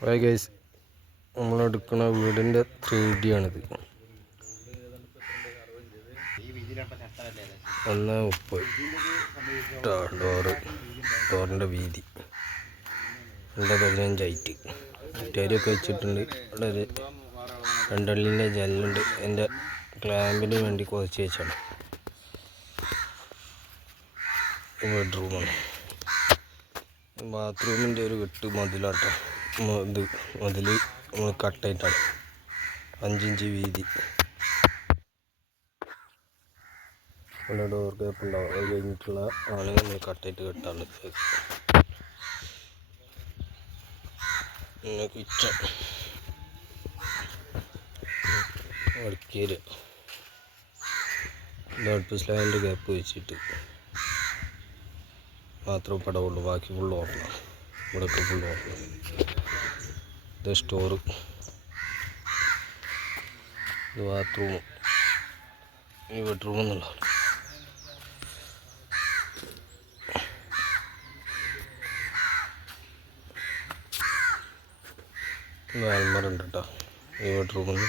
Hi guys, നമ്മളെടുക്കുന്ന വീടിൻ്റെ 3D ആണിത്. 1.30 ഡോറിൻ്റെ വീതി, 2.15 ഹൈറ്റ്. ടൈലൊക്കെ വെച്ചിട്ടുണ്ട്. ഇവിടെ ഒരു 2 അള്ളിൻ്റെ ജനലുണ്ട്. എൻ്റെ ക്ലാമ്പിന് വേണ്ടി കുറച്ച് വെച്ചാണ്. ബെഡ്റൂമാണ്. ബാത്റൂമിൻ്റെ ഒരു വെട്ട് മതിലാട്ടോ. ഇത് മതിൽ നമ്മൾ കട്ടായിട്ടാണ്. 5 ഇഞ്ച് വീതി. ഇവിടെ ഡോർ ഗ്യാപ്പ് ഉണ്ടാവും. അത് കഴിഞ്ഞിട്ടുള്ള ആണ് നമ്മൾ കട്ടായിട്ട് കെട്ടാറുള്ളത്. പിന്നെ കിച്ചൺ വർക്കേരിയ. അടുപ്പ് സ്ലാൻഡ് ഗ്യാപ്പ് വെച്ചിട്ട് മാത്രമേ പടവുള്ളൂ, ബാക്കി ഫുള്ള് ഓപ്പണാണ്. ഇവിടെയൊക്കെ ഫുള്ള് ഓപ്പൺ. ഇത് സ്റ്റോറ്, ഇത് ബാത്റൂം, ഈ ബെഡ്റൂം എന്നുള്ളതാണ്. ആൽമറുണ്ട് കേട്ടോ ഈ ബെഡ്റൂമിൽ.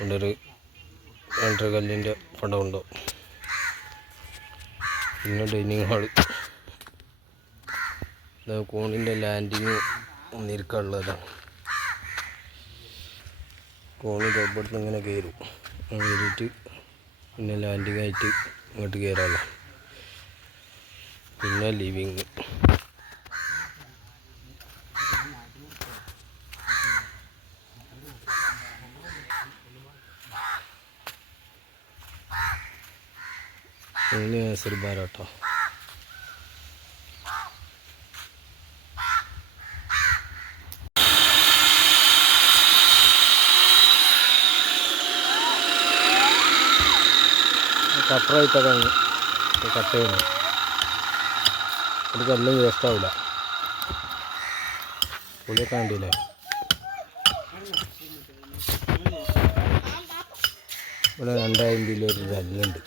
ഇവിടെ ഒരു 2.5 കല്ലിൻ്റെ പടമുണ്ടോ. പിന്നെ ഡൈനിങ് ഹാള്, കോണിൻ്റെ ലാൻഡിങ് ഒന്നിരിക്കാനുള്ളതാണ്. കോണി ഇവിടുന്ന് ഇങ്ങനെ കയറും. കയറിയിട്ട് പിന്നെ ലാൻഡിങ് ആയിട്ട് ഇങ്ങോട്ട് കയറാമല്ലോ. പിന്നെ ലിവിങ്. പിന്നെ നഴ്സറിബാരാട്ടോ. കട്ടറായിട്ടതാണ് കട്ട് ചെയ്യുന്നത്. ഒരു കല്ലും വേസ്റ്റാവില്ല. പുളിയൊക്കെ കണ്ടില്ലേ. ഇവിടെ 2.5 ഒരു കല്ലുണ്ട്.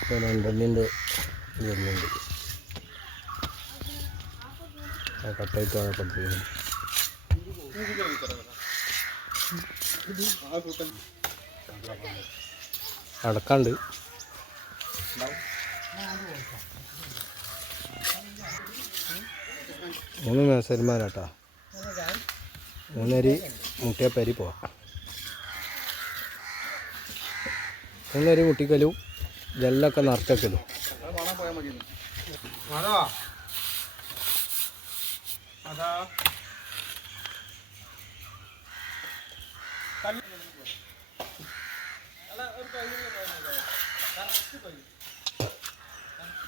ഇപ്പോൾ 2 അള്ളിൻ്റെ കല്ലുണ്ട്. കട്ടായിട്ടാണ് പഠിപ്പിക്കുന്നത്. അടക്കാണ്ട് 3 മേസന്മാരാട്ടാ. 3 അരി മുട്ടിയപ്പരി പോവാം. 3 അരി മുട്ടിക്കലും ജെല്ലൊക്കെ നിറച്ചക്കലും.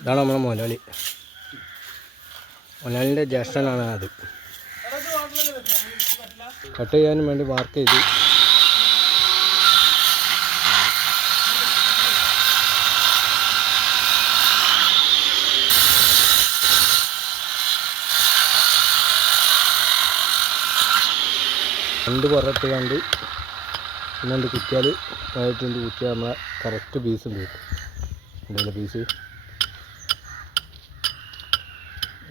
ഇതാണ് നമ്മളെ മൊലാളി. മൊലാളിൻ്റെ ജ്യേഷ്ഠനാണ് അത്. കട്ട് ചെയ്യാനും വേണ്ടി മാർക്ക് ചെയ്ത് രണ്ട് പുറത്ത് കണ്ട് പിന്നെണ്ട് കുത്തിയാൽ ആയിട്ടുണ്ട്. കുത്തിയാൽ നമ്മളെ കറക്റ്റ് പീസ് ഉണ്ട്. എന്തെങ്കിലും പീസ്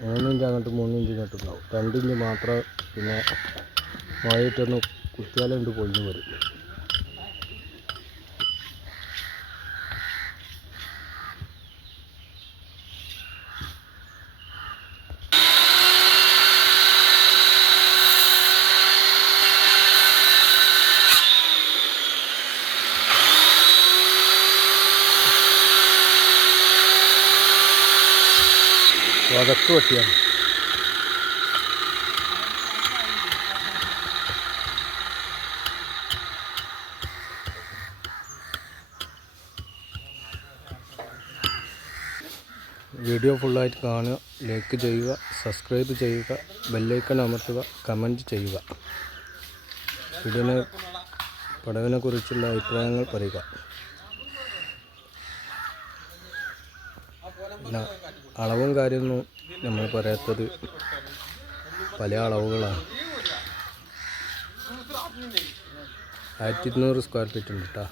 3 ഇഞ്ച് അങ്ങോട്ട് 3 ഇഞ്ച് ഇങ്ങോട്ട് ഉണ്ടാവും. 2 ഇഞ്ച് മാത്രം പിന്നെ വായിട്ടൊന്ന് കുത്തിയാലുണ്ട് പൊളിഞ്ഞ് വരും. വതക്ക് വെട്ടിയാണ്. വീഡിയോ ഫുള്ളായിട്ട് കാണുക, ലൈക്ക് ചെയ്യുക, സബ്സ്ക്രൈബ് ചെയ്യുക, ബെല്ലൈക്കൺ അമർത്തുക, കമൻറ്റ് ചെയ്യുക. പടവിനെ കുറിച്ചുള്ള അഭിപ്രായങ്ങൾ പറയുക. അളവും കാര്യമൊന്നും നമ്മൾ പറയാത്തത് പല അളവുകളാണ്. 1200 സ്ക്വയർ ഫീറ്റ് ഉണ്ട് കേട്ടോ.